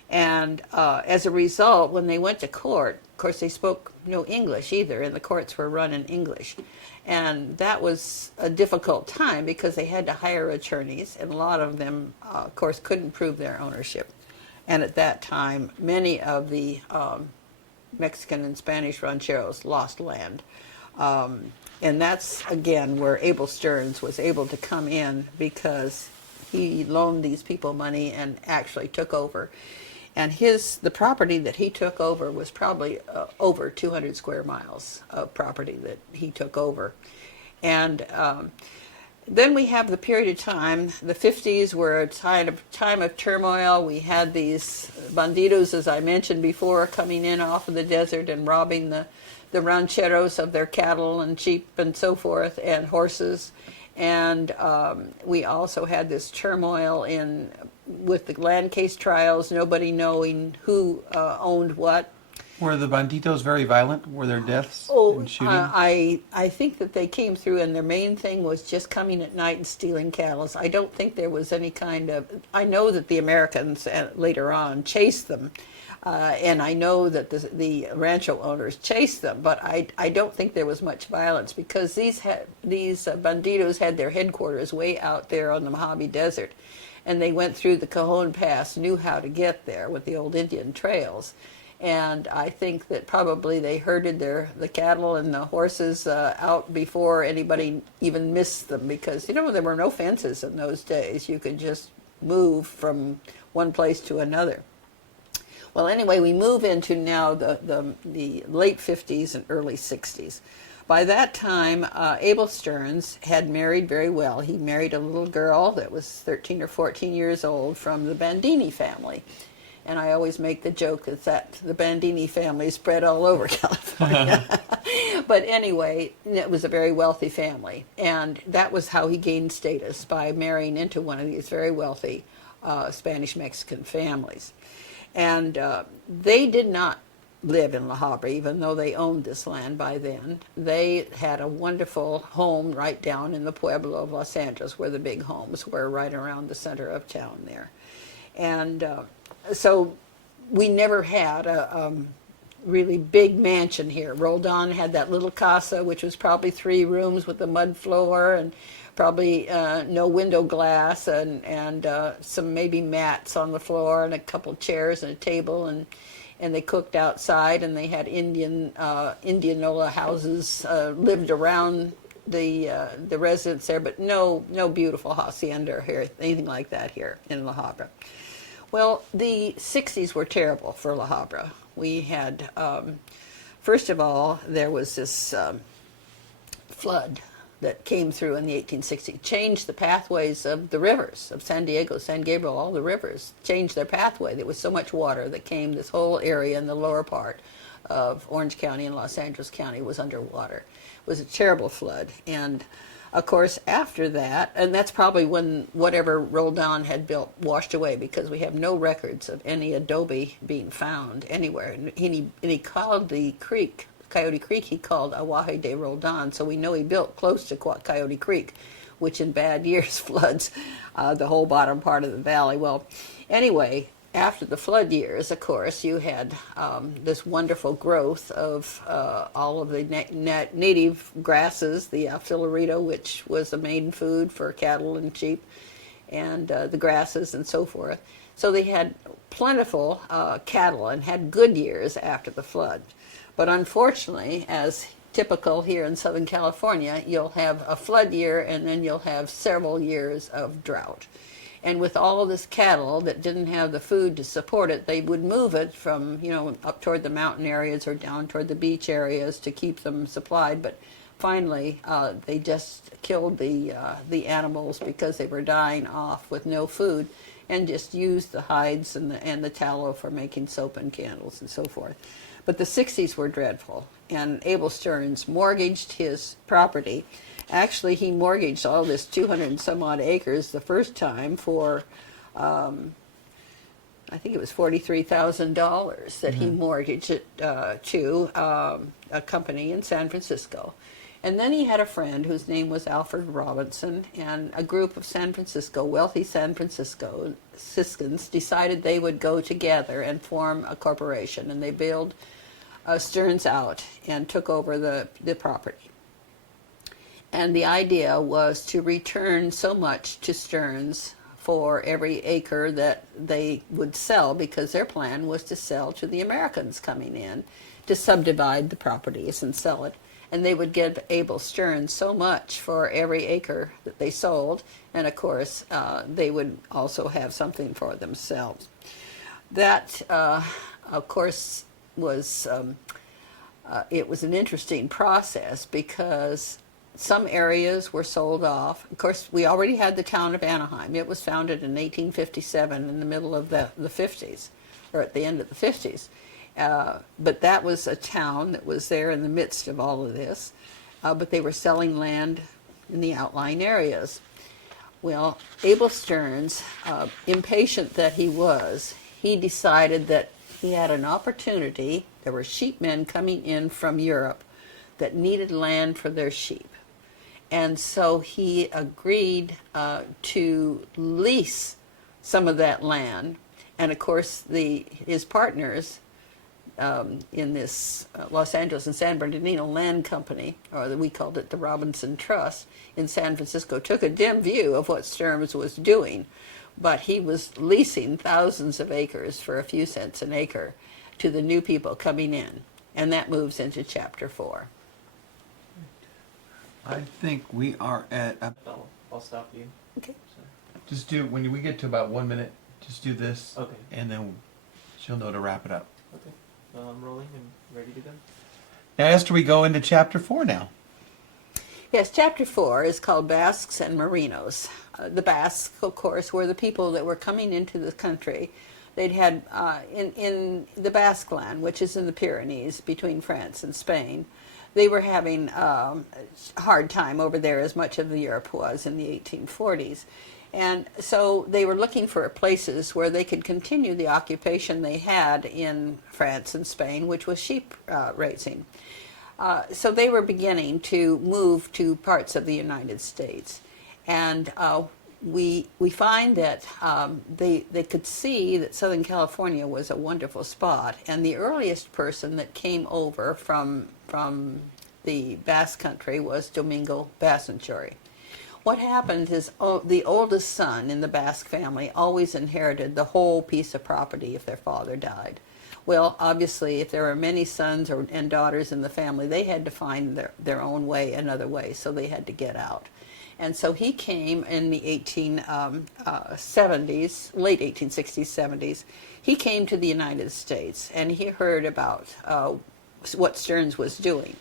And as a result, when they went to court, of course, they spoke no English either, and the courts were run in English. And that was a difficult time because they had to hire attorneys, and a lot of them, of course, couldn't prove their ownership. And at that time, many of the Mexican and Spanish rancheros lost land. And that's, again, where Abel Stearns was able to come in, because he loaned these people money and actually took over. And the property that he took over was probably over 200 square miles of property that he took over. And then we have the period of time, the 50s were a time of turmoil. We had these bandidos, as I mentioned before, coming in off of the desert and robbing the rancheros of their cattle and sheep and so forth, and horses. And we also had this turmoil with the land case trials, nobody knowing who owned what. Were the banditos very violent? Were there deaths and shooting? I think that they came through, and their main thing was just coming at night and stealing cattle. I don't think there was any kind of... I know that the Americans later on chased them, and I know that the rancho owners chased them, but I don't think there was much violence, because these bandidos had their headquarters way out there on the Mojave Desert, and they went through the Cajon Pass, knew how to get there with the old Indian trails. And I think that probably they herded the cattle and the horses out before anybody even missed them, because, there were no fences in those days. You could just move from one place to another. Well, anyway, we move into now the late 50s and early 60s. By that time, Abel Stearns had married very well. He married a little girl that was 13 or 14 years old from the Bandini family. And I always make the joke that the Bandini family spread all over California. But anyway, it was a very wealthy family. And that was how he gained status, by marrying into one of these very wealthy Spanish-Mexican families. And they did not live in La Habra, even though they owned this land by then. They had a wonderful home right down in the Pueblo of Los Angeles, where the big homes were, right around the center of town there. And so we never had a really big mansion here. Roldan had that little casa, which was probably 3 rooms with a mud floor and probably no window glass, and some maybe mats on the floor and a couple chairs and a table, and they cooked outside, and they had Indianola houses lived around the residence there, but no beautiful hacienda here, anything like that here in La Habra. Well, the 60s were terrible for La Habra. We had, first of all, there was this flood that came through in the 1860s, changed the pathways of the rivers of San Diego, San Gabriel, all the rivers changed their pathway. There was so much water that came this whole area in the lower part of Orange County and Los Angeles County was underwater. It was a terrible flood. And of course, after that, and that's probably when whatever Roldan had built washed away, because we have no records of any adobe being found anywhere. And he called the creek, Coyote Creek, he called Aguaje de Roldan, so we know he built close to Coyote Creek, which in bad years floods the whole bottom part of the valley. Well, anyway, after the flood years, of course, you had this wonderful growth of all of the native grasses, the alfilarito, which was the main food for cattle and sheep, and the grasses and so forth. So they had plentiful cattle and had good years after the flood. But unfortunately, as typical here in Southern California, you'll have a flood year and then you'll have several years of drought. And with all of this cattle that didn't have the food to support it, they would move it from, up toward the mountain areas or down toward the beach areas to keep them supplied. But finally, they just killed the animals because they were dying off with no food, and just used the hides and the tallow for making soap and candles and so forth. But the 60s were dreadful, and Abel Stearns mortgaged his property. Actually, he mortgaged all this 200 and some odd acres the first time for, I think it was $43,000 that he mortgaged it to a company in San Francisco. And then he had a friend whose name was Alfred Robinson, and a group of wealthy San Franciscans decided they would go together and form a corporation, and they bailed Stearns out and took over the property. And the idea was to return so much to Stearns for every acre that they would sell, because their plan was to sell to the Americans coming in, to subdivide the properties and sell it. And they would give Abel Stearns so much for every acre that they sold, and of course they would also have something for themselves. That, of course, was it was an interesting process, because some areas were sold off. Of course, we already had the town of Anaheim. It was founded in 1857 in the middle of the 50s, or at the end of the 50s. But that was a town that was there in the midst of all of this. But they were selling land in the outlying areas. Well, Abel Stearns, impatient that he decided that he had an opportunity. There were sheepmen coming in from Europe that needed land for their sheep. And so he agreed to lease some of that land. And of course, his partners in this Los Angeles and San Bernardino Land Company, or we called it the Robinson Trust, in San Francisco, took a dim view of what Stearns was doing. But he was leasing thousands of acres for a few cents an acre to the new people coming in. And that moves into Chapter 4. I think we are at... I'll stop you. Okay. Just do, when we get to about 1 minute, just do this. Okay. And then she'll know to wrap it up. Okay. I'm rolling and ready to go. Now, Esther, we go into Chapter 4 now. Yes, Chapter 4 is called Basques and Merinos. The Basques, of course, were the people that were coming into the country. They'd had, in the Basque land, which is in the Pyrenees between France and Spain, they were having a hard time over there, as much of Europe was in the 1840s. And so they were looking for places where they could continue the occupation they had in France and Spain, which was sheep raising. So they were beginning to move to parts of the United States. And we find that they could see that Southern California was a wonderful spot. And the earliest person that came over from the Basque country was Domingo Basanchori. What happened is the oldest son in the Basque family always inherited the whole piece of property if their father died. Well, obviously, if there were many sons and daughters in the family, they had to find their own way, another way, so they had to get out. And so he came in the 1870s, late 1860s, 70s. He came to the United States, and he heard about what Stearns was doing.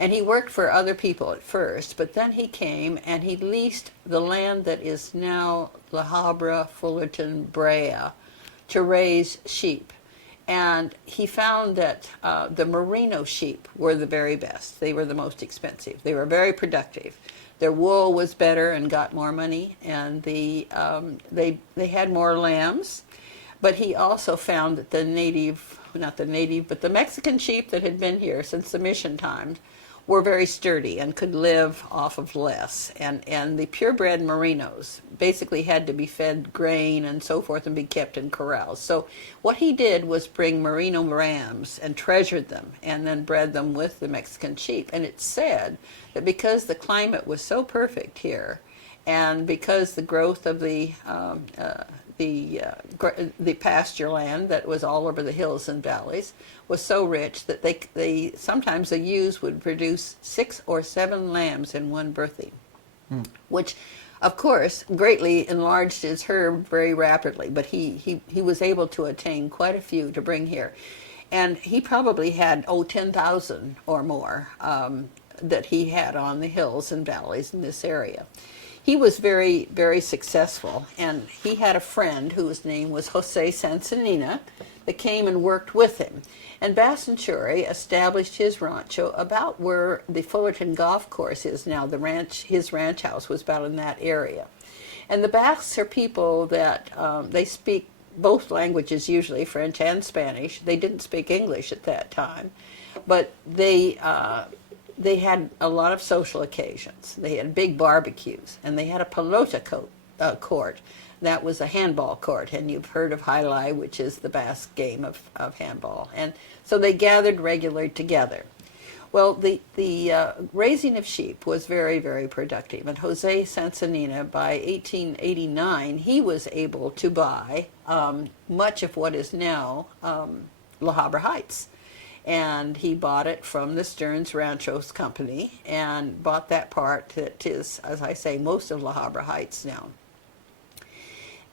And he worked for other people at first, but then he came and he leased the land that is now La Habra, Fullerton, Brea, to raise sheep. And he found that the merino sheep were the very best. They were the most expensive. They were very productive. Their wool was better and got more money, and they had more lambs. But he also found that the Mexican sheep that had been here since the mission times were very sturdy and could live off of less. And the purebred merinos basically had to be fed grain and so forth and be kept in corrals. So what he did was bring merino rams and treasured them and then bred them with the Mexican sheep. And it's said that because the climate was so perfect here and because the growth of the pasture land that was all over the hills and valleys was so rich that they sometimes the ewes would produce 6 or 7 lambs in one birthing, which of course greatly enlarged his herd very rapidly, but he was able to attain quite a few to bring here. And he probably had 10,000 or more that he had on the hills and valleys in this area. He was very, very successful, and he had a friend whose name was Jose Sansanina that came and worked with him. And Bassenturi established his rancho about where the Fullerton Golf Course is now. His ranch house was about in that area. And the Basques are people that they speak both languages usually, French and Spanish. They didn't speak English at that time, but they had a lot of social occasions. They had big barbecues, and they had a pelota court. That was a handball court, and you've heard of Hailai, which is the Basque game of handball. And so they gathered regularly together. Well, the raising of sheep was very, very productive, and Jose Sansanina, by 1889, he was able to buy much of what is now La Habra Heights. And he bought it from the Stearns Ranchos Company and bought that part that is, as I say, most of La Habra Heights now.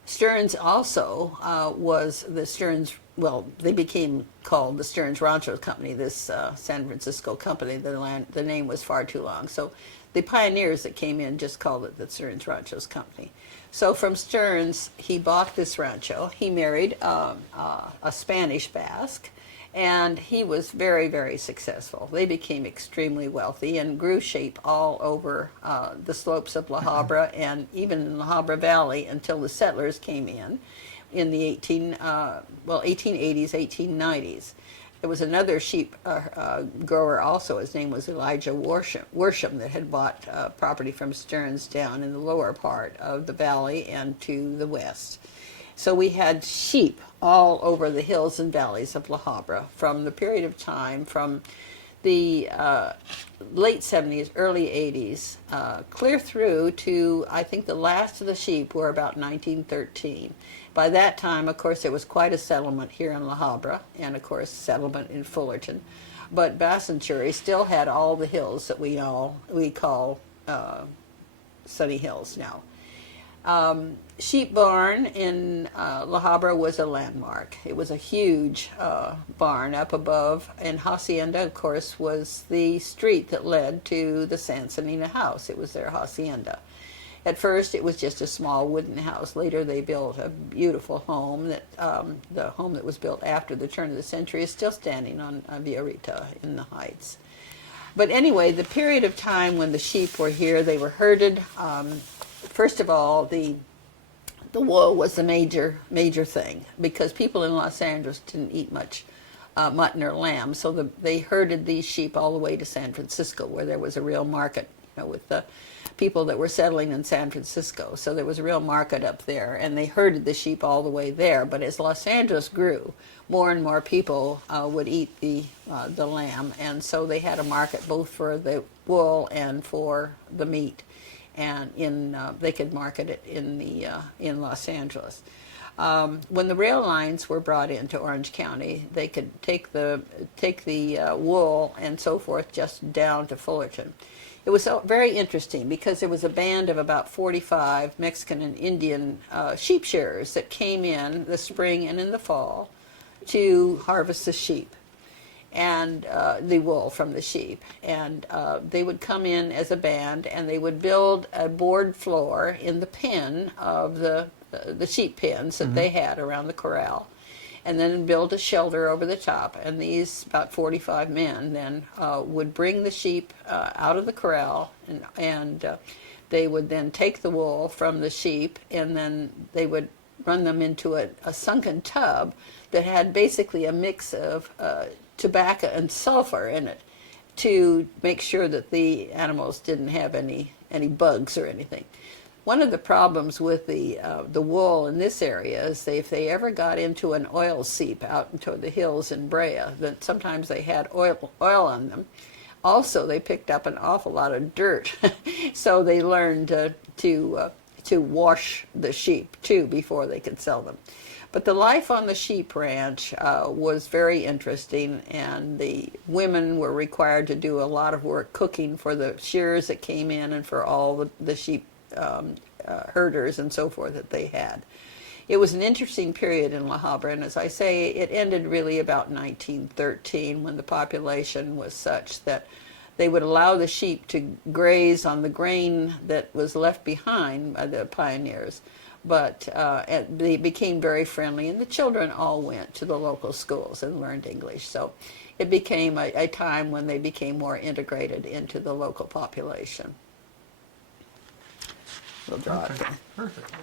Stearns also was the Stearns, well, they became called the Stearns Ranchos Company, this San Francisco company. The name was far too long. So the pioneers that came in just called it the Stearns Ranchos Company. So from Stearns, he bought this rancho. He married a Spanish Basque, and he was very, very successful. They became extremely wealthy and grew sheep all over the slopes of La Habra and even in La Habra Valley until the settlers came in the 1880s, 1890s. There was another sheep grower also. His name was Elijah Worsham that had bought property from Stearns down in the lower part of the valley and to the west. So we had sheep all over the hills and valleys of La Habra from the period of time from the late 70s, early 80s, clear through to, I think the last of the sheep were about 1913. By that time, of course, there was quite a settlement here in La Habra, and of course, settlement in Fullerton. But Bassenturi still had all the hills that we call Sunny Hills now. Sheep Barn in La Habra was a landmark. It was a huge barn up above, and Hacienda, of course, was the street that led to the Sansanina house. It was their hacienda. At first, it was just a small wooden house. Later, they built a beautiful home. The home that was built after the turn of the century is still standing on Villarita in the Heights. But anyway, the period of time when the sheep were here, they were herded. First of all, the wool was the major thing because people in Los Angeles didn't eat much mutton or lamb, so they herded these sheep all the way to San Francisco, where there was a real market, with the people that were settling in San Francisco. So there was a real market up there, and they herded the sheep all the way there. But as Los Angeles grew, more and more people would eat the lamb, and so they had a market both for the wool and for the meat. And they could market it in Los Angeles. When the rail lines were brought into Orange County, they could take the wool and so forth just down to Fullerton. It was very interesting because there was a band of about 45 Mexican and Indian sheep shearers that came in the spring and in the fall to harvest the sheep and the wool from the sheep, and they would come in as a band, and they would build a board floor in the pen of the sheep pens that they had around the corral, and then build a shelter over the top. And these about 45 men then would bring the sheep out of the corral, and they would then take the wool from the sheep, and then they would run them into a sunken tub that had basically a mix of tobacco and sulfur in it to make sure that the animals didn't have any bugs or anything. One of the problems with the wool in this area is if they ever got into an oil seep out into the hills in Brea, then sometimes they had oil on them. Also, they picked up an awful lot of dirt, so they learned to wash the sheep too before they could sell them. But the life on the sheep ranch was very interesting, and the women were required to do a lot of work cooking for the shearers that came in and for all the sheep herders and so forth that they had. It was an interesting period in La Habra, and as I say, it ended really about 1913 when the population was such that they would allow the sheep to graze on the grain that was left behind by the pioneers. But they became very friendly, and the children all went to the local schools and learned English. So it became a time when they became more integrated into the local population. We'll draw it Perfect. there. Perfect.